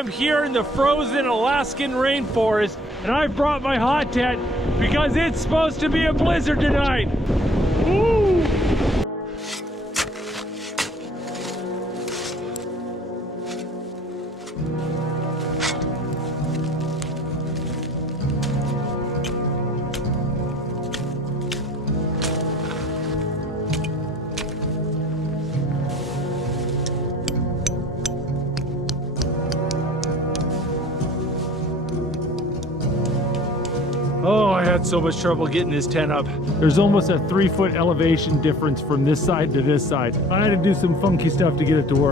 I'm here in the frozen Alaskan rainforest, and I've brought my hot tent because it's supposed to be a blizzard tonight. Woo! Oh, I had so much trouble getting this tent up. There's almost a 3-foot elevation difference from this side to this side. I had to do some funky stuff to get it to work.